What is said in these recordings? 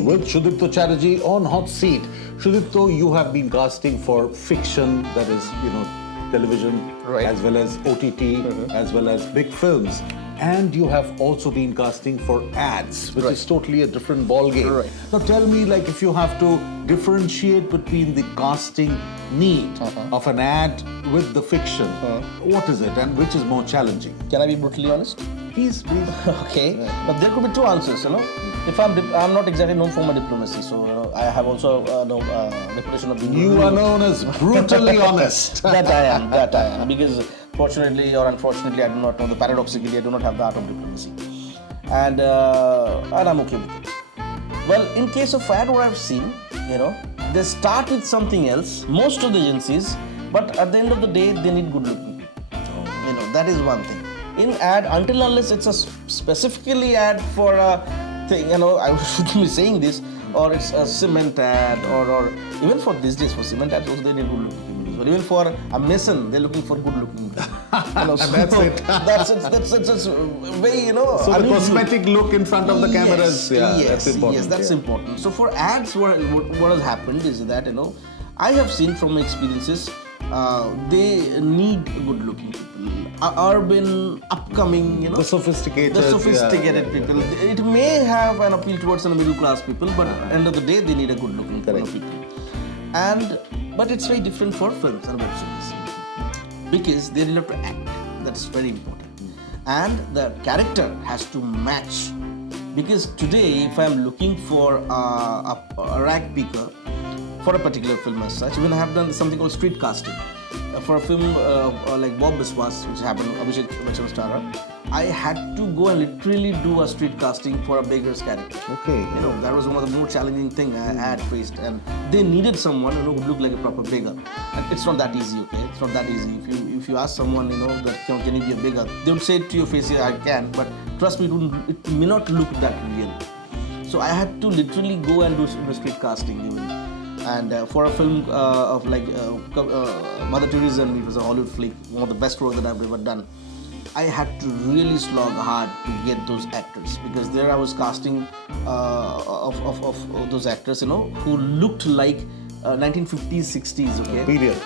with Shudipto Chatterjee on Hot Seat. Shudipto, you have been casting for fiction, that is, television, Right. as well as OTT, as well as big films. And you have also been casting for ads, which is totally a different ball game. Right. Now tell me, if you have to differentiate between the casting need of an ad with the fiction, what is it and which is more challenging? Can I be brutally honest? Please. Okay, but there could be two answers, If I'm not exactly known for my diplomacy, so I have also reputation of being You rude. are known as brutally honest. That I am, because fortunately or unfortunately, I do not know, paradoxically, I do not have the art of diplomacy. And I'm okay with it. Well, in case of ad, what I've seen, they start with something else, most of the agencies, but at the end of the day, they need good looking people. That is one thing. In ad, until unless it's a specifically ad for a thing, I shouldn't be saying this, or it's a cement ad, or even for these days, for cement ads also they need good looking people. Or even for a mason, they're looking for good looking people. And that's it. That's very, So the cosmetic look in front of the cameras, that's important. Yes, that's important. So for ads, what has happened is that, I have seen from my experiences, they need good looking people. Urban, upcoming, The sophisticated. People. It may have an appeal towards the middle class people, but at the end of the day, they need a good looking people. But it's very different for films and web series, because they have to act. That's very important. And the character has to match. Because today, if I'm looking for a rag picker for a particular film as such, even I have done something called street casting. For a film like Bob Biswas, which happened, Abhishek starrer, I had to go and literally do a street casting for a beggar's character. Okay. That was one of the more challenging things I had faced, and they needed someone who looked like a proper beggar. And it's not that easy, okay? It's not that easy. If you ask someone, that can you be a beggar, they would say it to your face, yeah, I can, but trust me, it may not look that real. So I had to literally go and do street casting even. And for a film of Mother Teresa and Me, it was a Hollywood flick, one of the best work that I've ever done. I had to really slog hard to get those actors, because there I was casting of those actors, who looked like 1950s, 60s, okay? Period.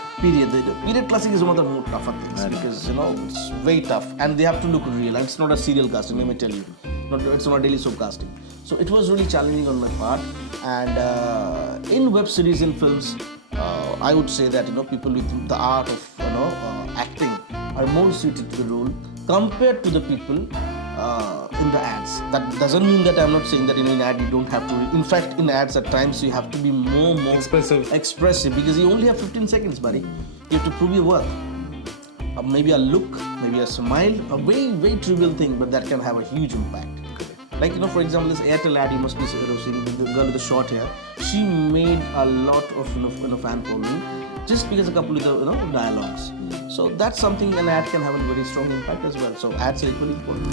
The period classic is one of the more tougher things, because it's very tough, and they have to look real. And it's not a serial casting, let me tell you. It's not a daily soap casting. So it was really challenging on my part. And in web series and films, I would say that people with the art of acting are more suited to the role compared to the people in the ads. That doesn't mean that I'm not saying that in ad you don't have to. In fact, in ads at times you have to be more expressive, because you only have 15 seconds, buddy. You have to prove your worth. Maybe a look, maybe a smile, a very, very trivial thing, but that can have a huge impact. Like, for example, this Airtel ad, you must be seeing the girl with the short hair. She made a lot of fan following just because a couple of the dialogues. So that's something an ad can have a very strong impact as well. So ads are equally important.